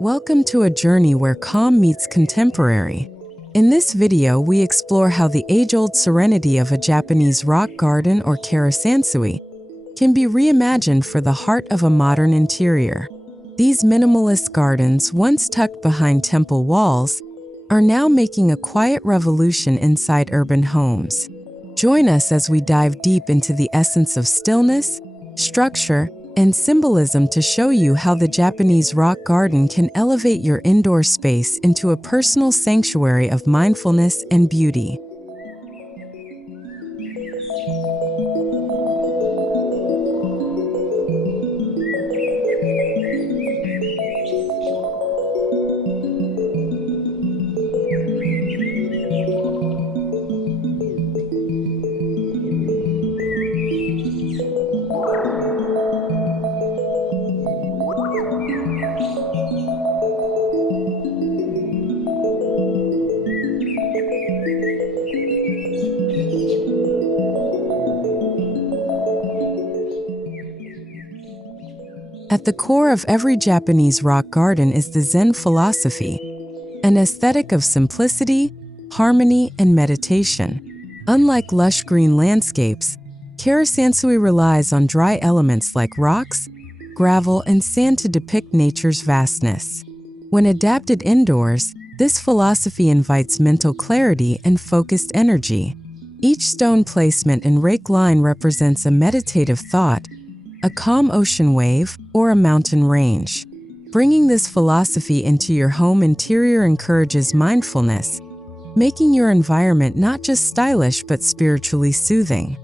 Welcome to a journey where calm meets contemporary. In this video, we explore how the age-old serenity of a Japanese rock garden or Karesansui can be reimagined for the heart of a modern interior. These minimalist gardens, once tucked behind temple walls, are now making a quiet revolution inside urban homes. Join us as we dive deep into the essence of stillness, structure, and symbolism to show you how the Japanese rock garden can elevate your indoor space into a personal sanctuary of mindfulness and beauty. At the core of every Japanese rock garden is the Zen philosophy, an aesthetic of simplicity, harmony, and meditation. Unlike lush green landscapes, Karesansui relies on dry elements like rocks, gravel, and sand to depict nature's vastness. When adapted indoors, this philosophy invites mental clarity and focused energy. Each stone placement and rake line represents a meditative thought, a calm ocean wave, or a mountain range. Bringing this philosophy into your home interior encourages mindfulness, making your environment not just stylish but spiritually soothing.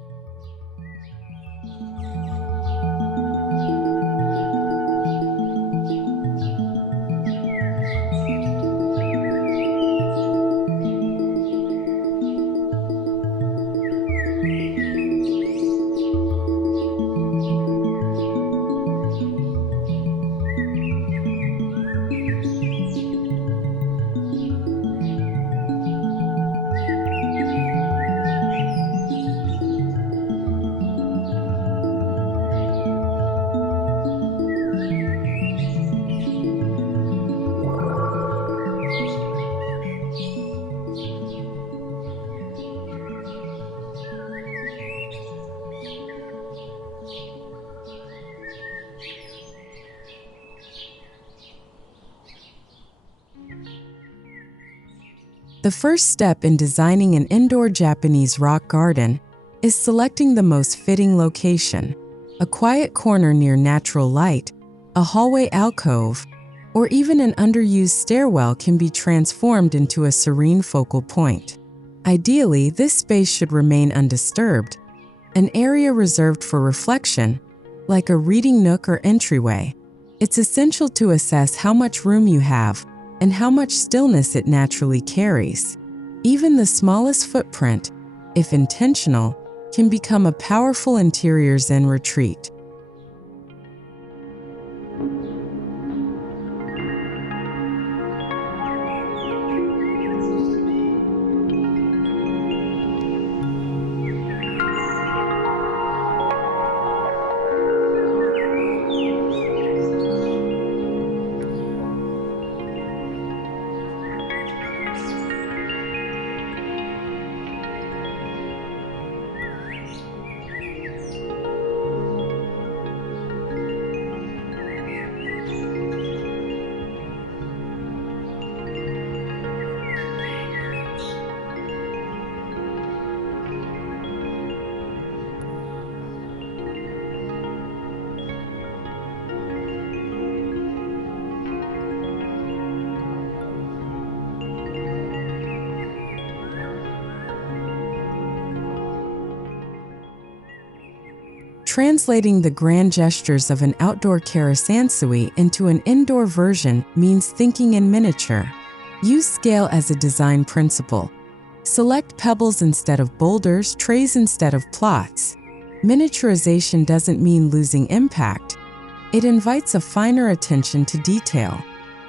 The first step in designing an indoor Japanese rock garden is selecting the most fitting location. A quiet corner near natural light, a hallway alcove, or even an underused stairwell can be transformed into a serene focal point. Ideally, this space should remain undisturbed, an area reserved for reflection, like a reading nook or entryway. It's essential to assess how much room you have and how much stillness it naturally carries. Even the smallest footprint, if intentional, can become a powerful interior Zen retreat. Translating the grand gestures of an outdoor Karesansui into an indoor version means thinking in miniature. Use scale as a design principle. Select pebbles instead of boulders, trays instead of plots. Miniaturization doesn't mean losing impact. It invites a finer attention to detail.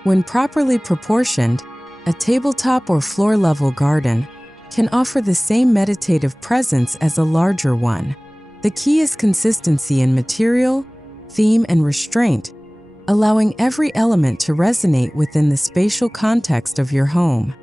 When properly proportioned, a tabletop or floor-level garden can offer the same meditative presence as a larger one. The key is consistency in material, theme, and restraint, allowing every element to resonate within the spatial context of your home.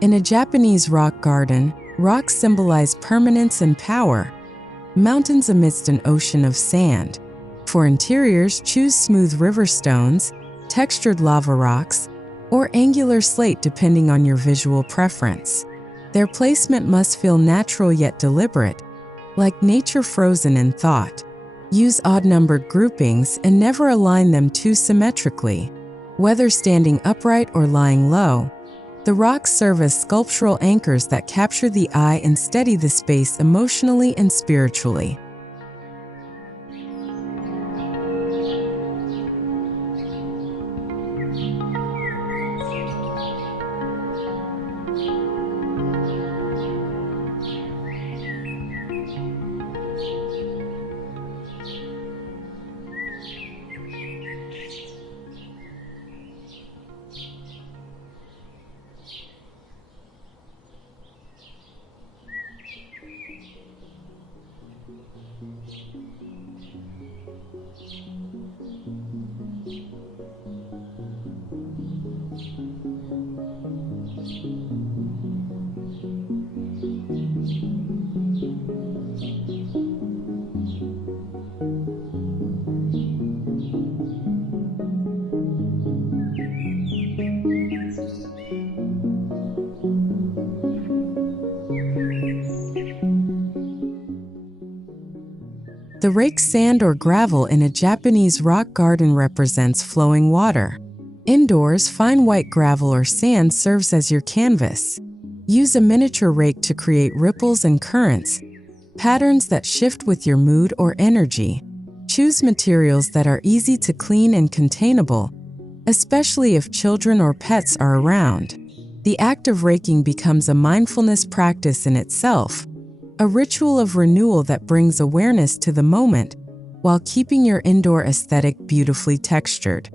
In a Japanese rock garden, rocks symbolize permanence and power, mountains amidst an ocean of sand. For interiors, choose smooth river stones, textured lava rocks, or angular slate depending on your visual preference. Their placement must feel natural yet deliberate, like nature frozen in thought. Use odd-numbered groupings and never align them too symmetrically. Whether standing upright or lying low, the rocks serve as sculptural anchors that capture the eye and steady the space emotionally and spiritually. The raked sand or gravel in a Japanese rock garden represents flowing water. Indoors, fine white gravel or sand serves as your canvas. Use a miniature rake to create ripples and currents, patterns that shift with your mood or energy. Choose materials that are easy to clean and containable, especially if children or pets are around. The act of raking becomes a mindfulness practice in itself, a ritual of renewal that brings awareness to the moment while keeping your indoor aesthetic beautifully textured.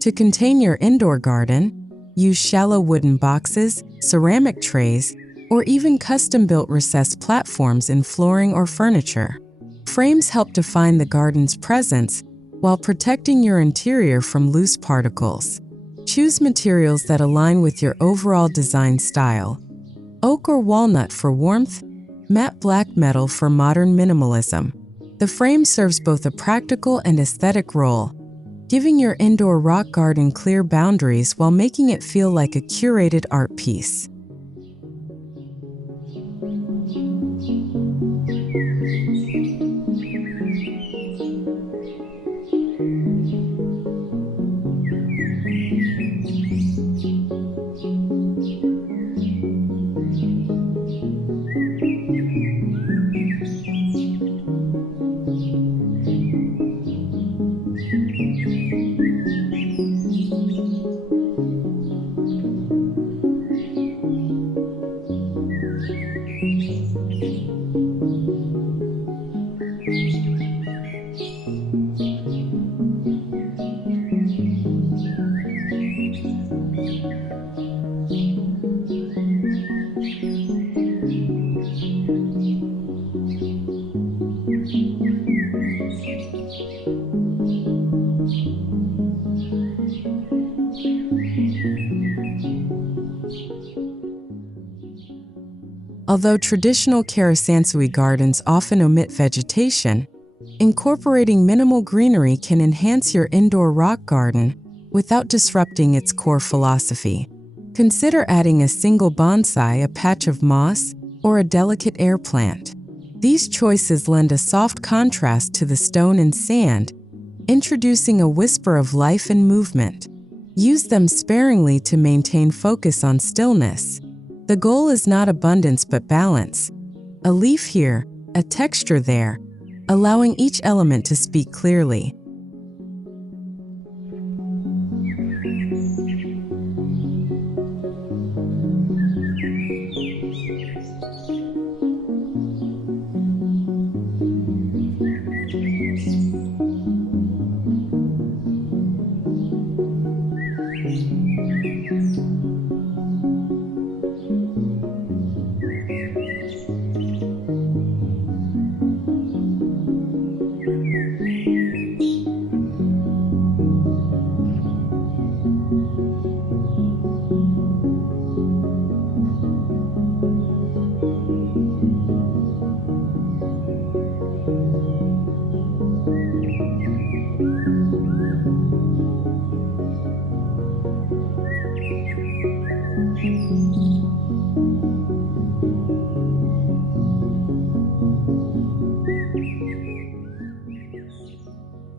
To contain your indoor garden, use shallow wooden boxes, ceramic trays, or even custom-built recessed platforms in flooring or furniture. Frames help define the garden's presence while protecting your interior from loose particles. Choose materials that align with your overall design style. Oak or walnut for warmth, matte black metal for modern minimalism. The frame serves both a practical and aesthetic role, giving your indoor rock garden clear boundaries while making it feel like a curated art piece. Although traditional Karesansui gardens often omit vegetation, incorporating minimal greenery can enhance your indoor rock garden without disrupting its core philosophy. Consider adding a single bonsai, a patch of moss, or a delicate air plant. These choices lend a soft contrast to the stone and sand, introducing a whisper of life and movement. Use them sparingly to maintain focus on stillness. The goal is not abundance but balance. A leaf here, a texture there, allowing each element to speak clearly.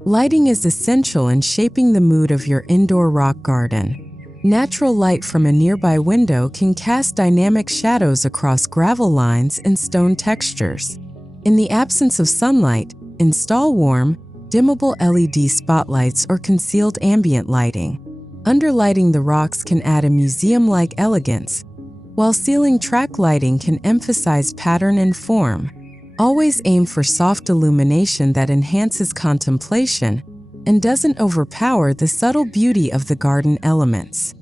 Lighting is essential in shaping the mood of your indoor rock garden. Natural light from a nearby window can cast dynamic shadows across gravel lines and stone textures. In the absence of sunlight, install warm, dimmable LED spotlights or concealed ambient lighting. Underlighting the rocks can add a museum-like elegance, while ceiling track lighting can emphasize pattern and form. Always aim for soft illumination that enhances contemplation and doesn't overpower the subtle beauty of the garden elements.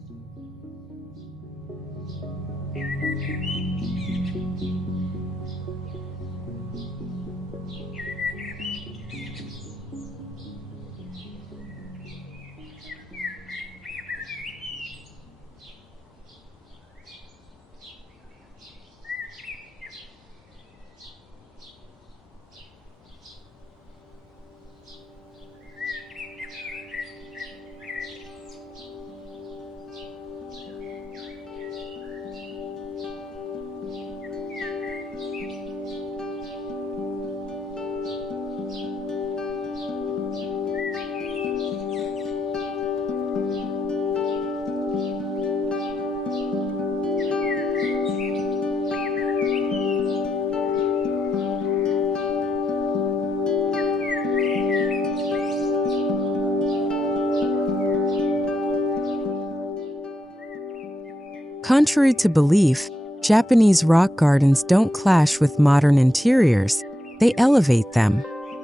Contrary to belief, Japanese rock gardens don't clash with modern interiors, they elevate them.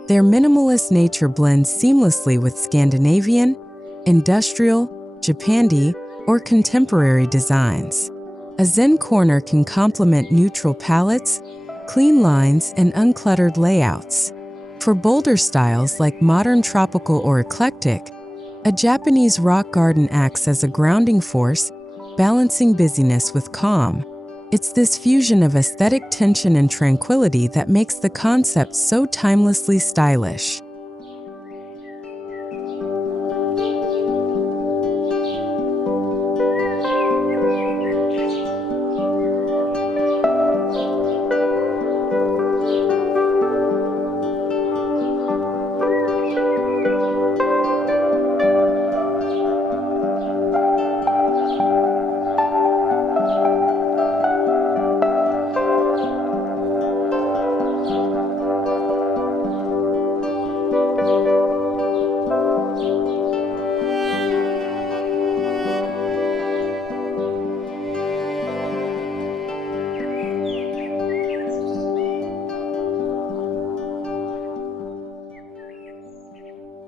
Their minimalist nature blends seamlessly with Scandinavian, industrial, Japandi, or contemporary designs. A Zen corner can complement neutral palettes, clean lines, and uncluttered layouts. For bolder styles like modern tropical or eclectic, a Japanese rock garden acts as a grounding force, balancing busyness with calm. It's this fusion of aesthetic tension and tranquility that makes the concept so timelessly stylish.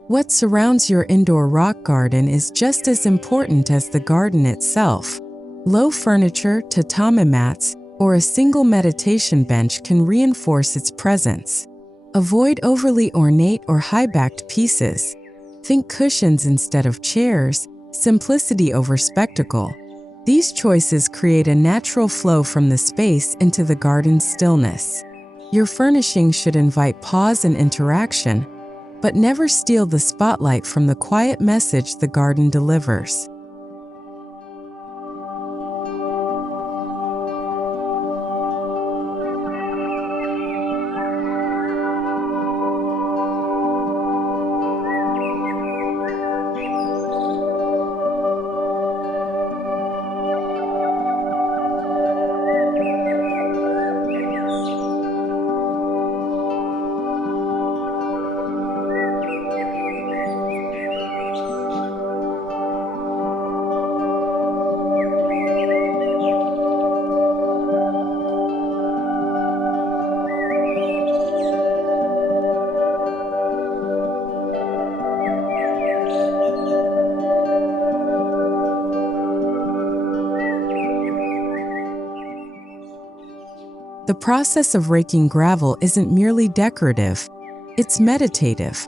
What surrounds your indoor rock garden is just as important as the garden itself. Low furniture, tatami mats, or a single meditation bench can reinforce its presence. Avoid overly ornate or high-backed pieces. Think cushions instead of chairs, simplicity over spectacle. These choices create a natural flow from the space into the garden's stillness. Your furnishing should invite pause and interaction, but never steal the spotlight from the quiet message the garden delivers. The process of raking gravel isn't merely decorative, it's meditative.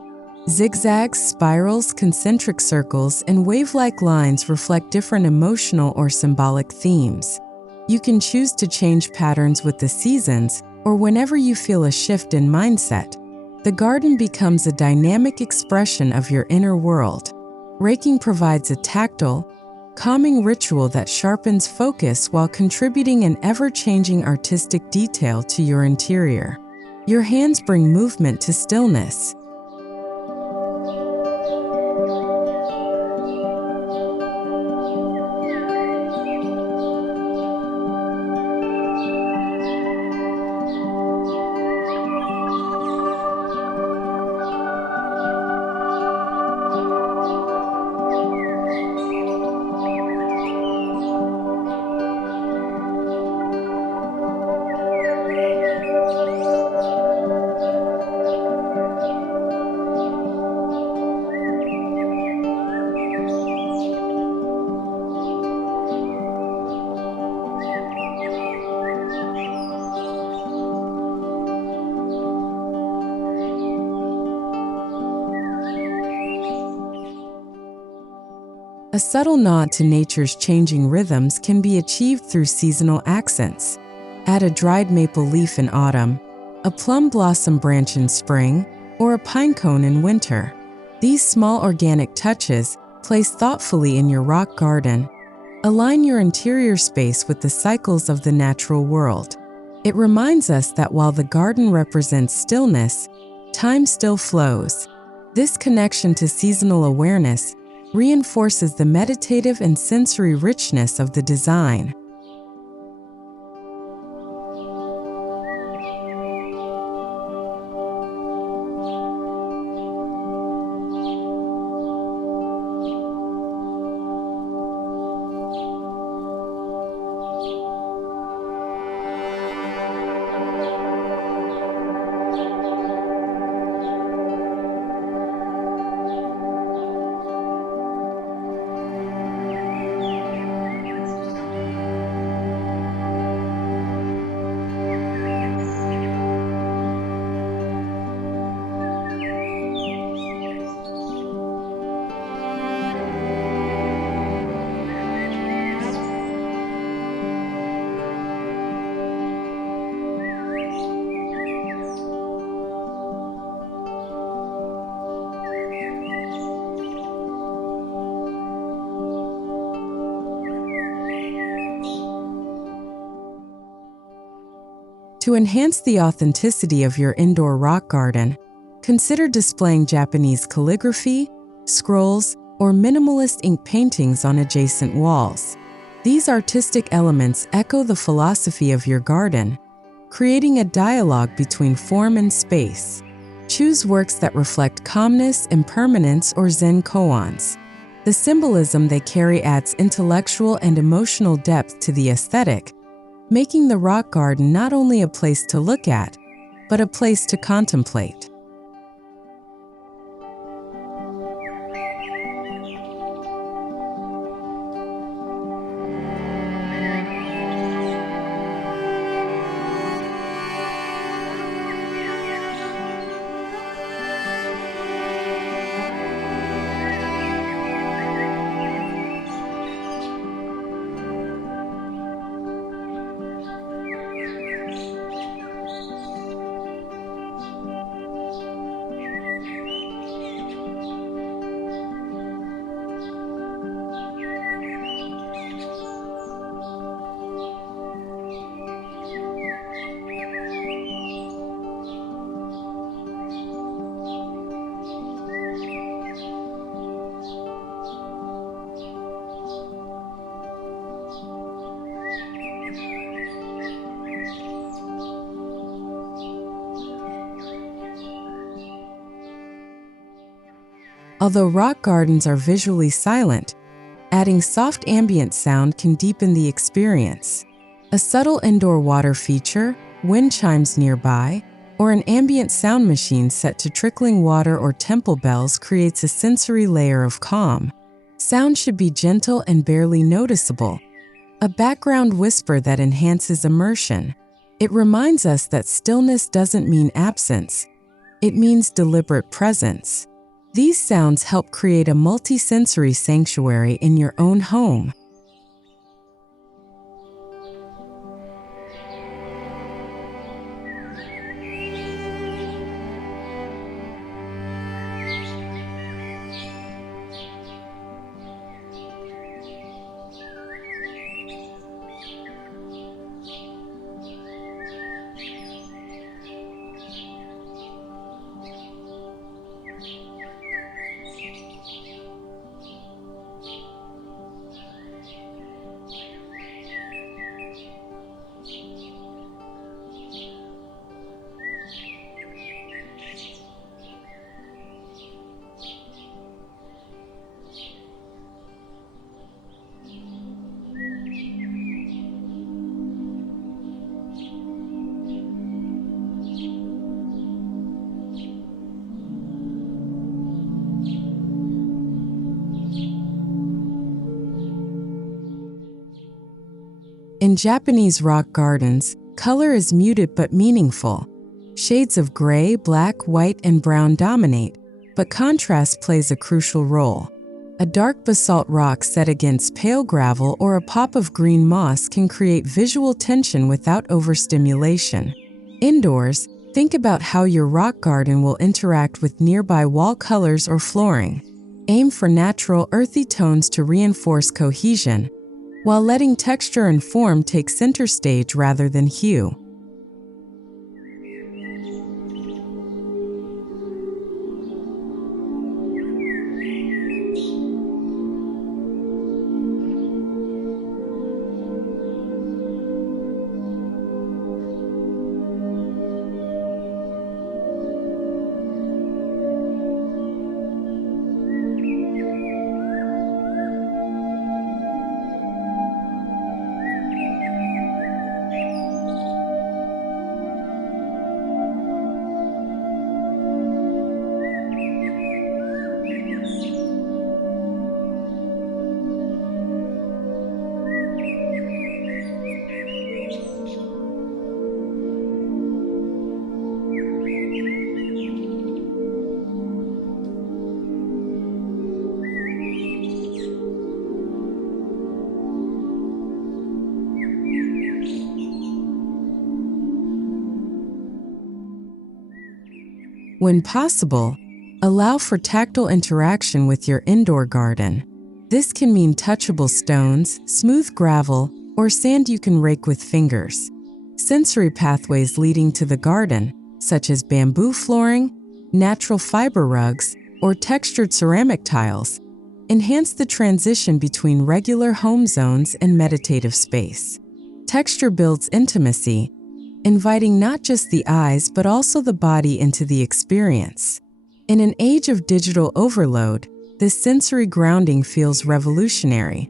Zigzags, spirals, concentric circles, and wave-like lines reflect different emotional or symbolic themes. You can choose to change patterns with the seasons or whenever you feel a shift in mindset. The garden becomes a dynamic expression of your inner world. Raking provides a tactile, calming ritual that sharpens focus while contributing an ever-changing artistic detail to your interior. Your hands bring movement to stillness. A subtle nod to nature's changing rhythms can be achieved through seasonal accents. Add a dried maple leaf in autumn, a plum blossom branch in spring, or a pine cone in winter. These small organic touches, placed thoughtfully in your rock garden, align your interior space with the cycles of the natural world. It reminds us that while the garden represents stillness, time still flows. This connection to seasonal awareness reinforces the meditative and sensory richness of the design. To enhance the authenticity of your indoor rock garden, consider displaying Japanese calligraphy, scrolls, or minimalist ink paintings on adjacent walls. These artistic elements echo the philosophy of your garden, creating a dialogue between form and space. Choose works that reflect calmness, impermanence, or Zen koans. The symbolism they carry adds intellectual and emotional depth to the aesthetic, making the rock garden not only a place to look at, but a place to contemplate. Although rock gardens are visually silent, adding soft ambient sound can deepen the experience. A subtle indoor water feature, wind chimes nearby, or an ambient sound machine set to trickling water or temple bells creates a sensory layer of calm. Sound should be gentle and barely noticeable, a background whisper that enhances immersion. It reminds us that stillness doesn't mean absence, it means deliberate presence. These sounds help create a multi-sensory sanctuary in your own home. In Japanese rock gardens, color is muted but meaningful. Shades of gray, black, white, and brown dominate, but contrast plays a crucial role. A dark basalt rock set against pale gravel or a pop of green moss can create visual tension without overstimulation. Indoors, think about how your rock garden will interact with nearby wall colors or flooring. Aim for natural, earthy tones to reinforce cohesion, while letting texture and form take center stage rather than hue. When possible, allow for tactile interaction with your indoor garden. This can mean touchable stones, smooth gravel, or sand you can rake with fingers. Sensory pathways leading to the garden, such as bamboo flooring, natural fiber rugs, or textured ceramic tiles, enhance the transition between regular home zones and meditative space. Texture builds intimacy, inviting not just the eyes but also the body into the experience. In an age of digital overload, this sensory grounding feels revolutionary.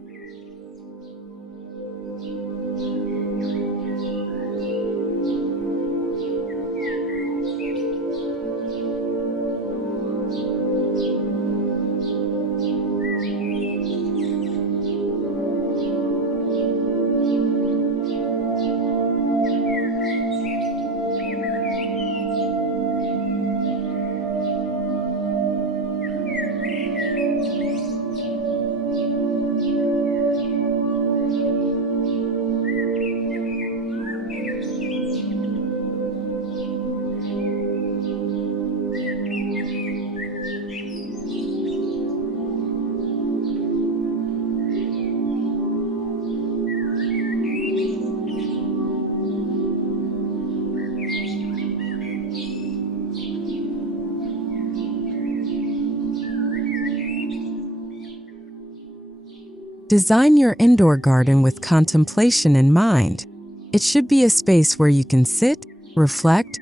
Design your indoor garden with contemplation in mind. It should be a space where you can sit, reflect,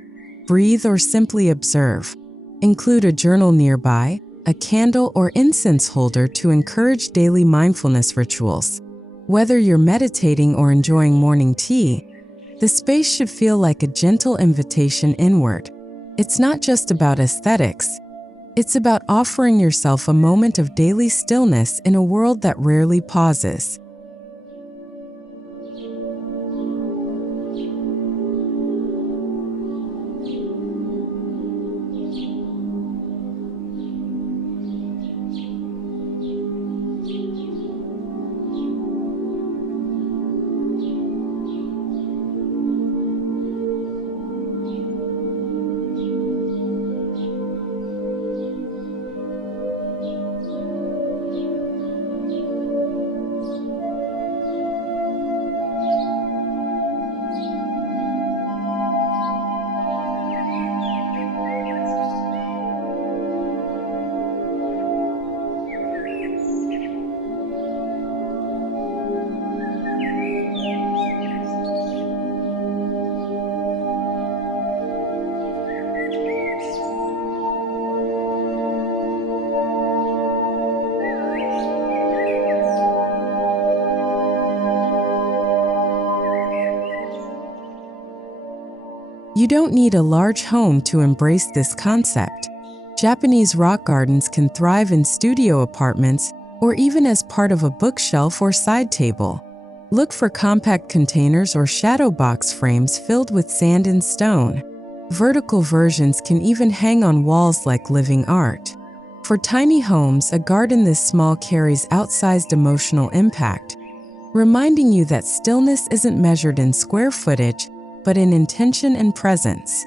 breathe, or simply observe. Include a journal nearby, a candle or incense holder to encourage daily mindfulness rituals. Whether you're meditating or enjoying morning tea, the space should feel like a gentle invitation inward. It's not just about aesthetics. It's about offering yourself a moment of daily stillness in a world that rarely pauses. You don't need a large home to embrace this concept. Japanese rock gardens can thrive in studio apartments or even as part of a bookshelf or side table. Look for compact containers or shadow box frames filled with sand and stone. Vertical versions can even hang on walls like living art. For tiny homes, a garden this small carries outsized emotional impact, reminding you that stillness isn't measured in square footage, but in intention and presence.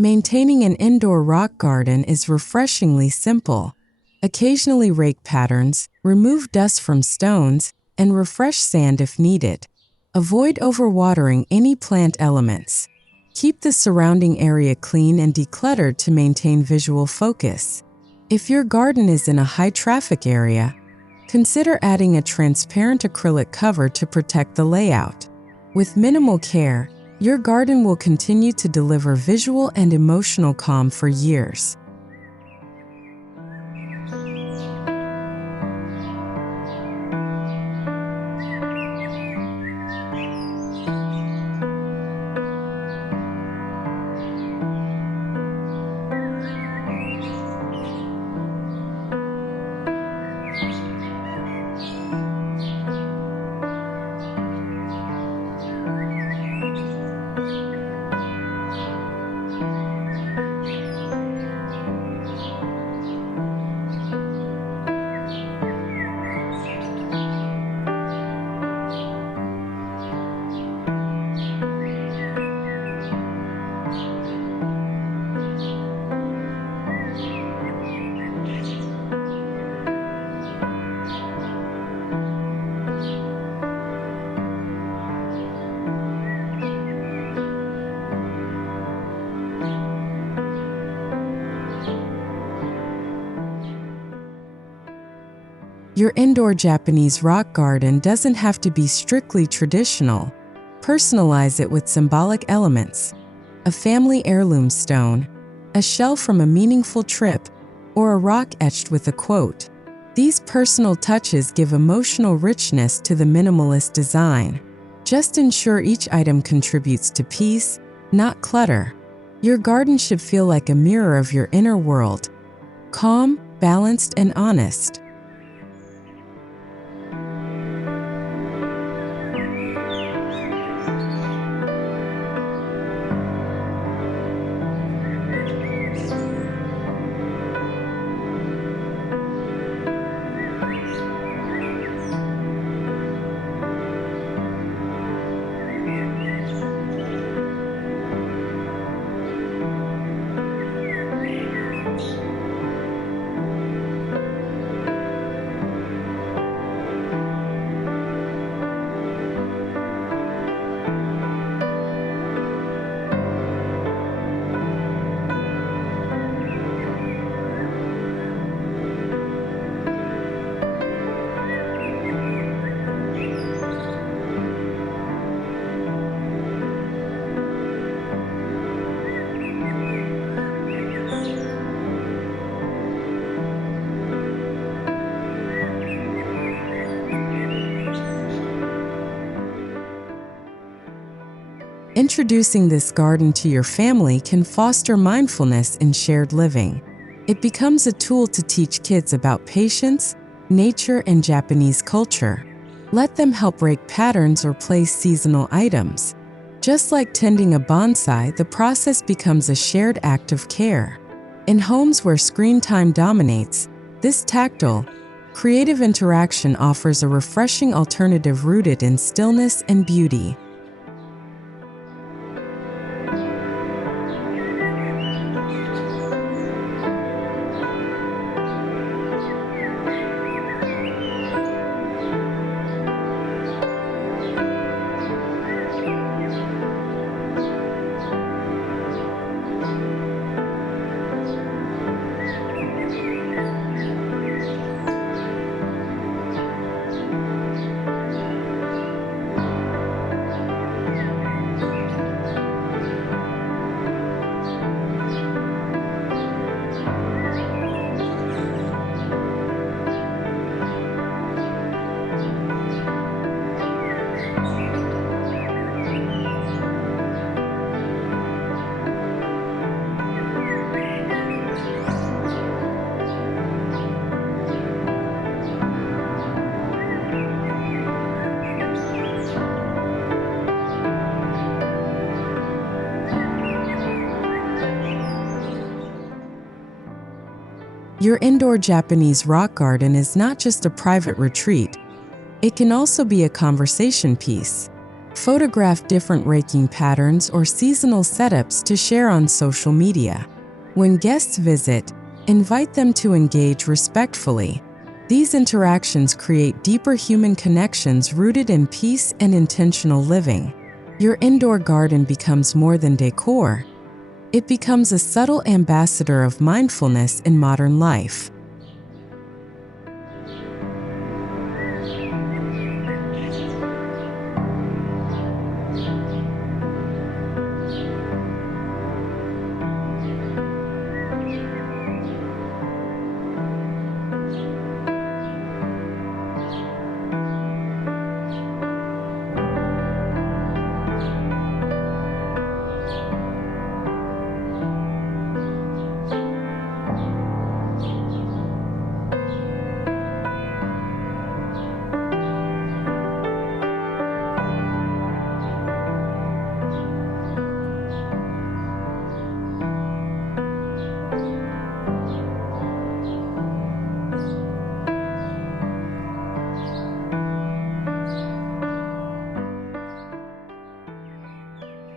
Maintaining an indoor rock garden is refreshingly simple. Occasionally rake patterns, remove dust from stones, and refresh sand if needed. Avoid overwatering any plant elements. Keep the surrounding area clean and decluttered to maintain visual focus. If your garden is in a high-traffic area, Consider adding a transparent acrylic cover to protect the layout. With minimal care, your garden will continue to deliver visual and emotional calm for years. Your indoor Japanese rock garden doesn't have to be strictly traditional. Personalize it with symbolic elements, a family heirloom stone, a shell from a meaningful trip, or a rock etched with a quote. These personal touches give emotional richness to the minimalist design. Just ensure each item contributes to peace, not clutter. Your garden should feel like a mirror of your inner world, calm, balanced, and honest. Introducing this garden to your family can foster mindfulness in shared living. It becomes a tool to teach kids about patience, nature, and Japanese culture. Let them help break patterns or place seasonal items. Just like tending a bonsai, the process becomes a shared act of care. In homes where screen time dominates, this tactile, creative interaction offers a refreshing alternative rooted in stillness and beauty. Your indoor Japanese rock garden is not just a private retreat. It can also be a conversation piece. Photograph different raking patterns or seasonal setups to share on social media. When guests visit, invite them to engage respectfully. These interactions create deeper human connections rooted in peace and intentional living. Your indoor garden becomes more than decor. It becomes a subtle ambassador of mindfulness in modern life.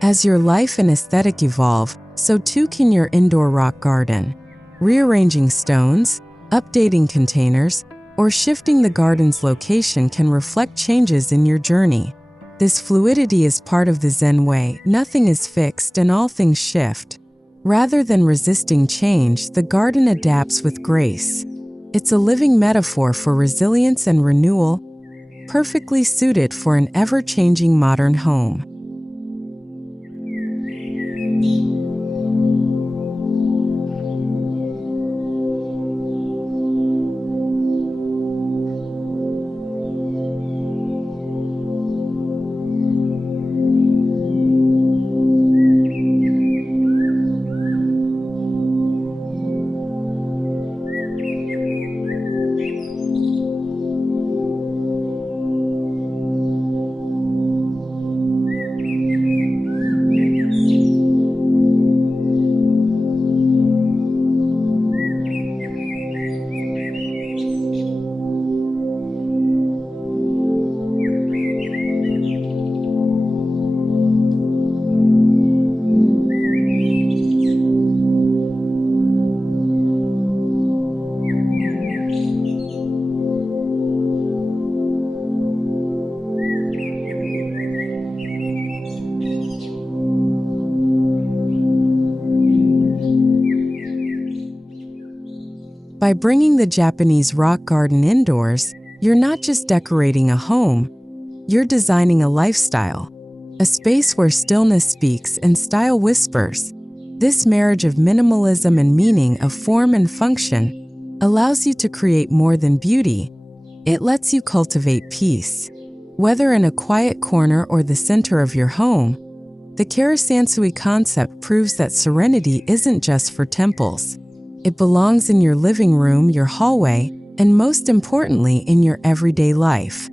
As your life and aesthetic evolve, so too can your indoor rock garden. Rearranging stones, updating containers, or shifting the garden's location can reflect changes in your journey. This fluidity is part of the Zen way. Nothing is fixed and all things shift. Rather than resisting change, the garden adapts with grace. It's a living metaphor for resilience and renewal, perfectly suited for an ever-changing modern home. By bringing the Japanese rock garden indoors, you're not just decorating a home, you're designing a lifestyle, a space where stillness speaks and style whispers. This marriage of minimalism and meaning, of form and function, allows you to create more than beauty. It lets you cultivate peace. Whether in a quiet corner or the center of your home, the Karesansui concept proves that serenity isn't just for temples. It belongs in your living room, your hallway, and most importantly, in your everyday life.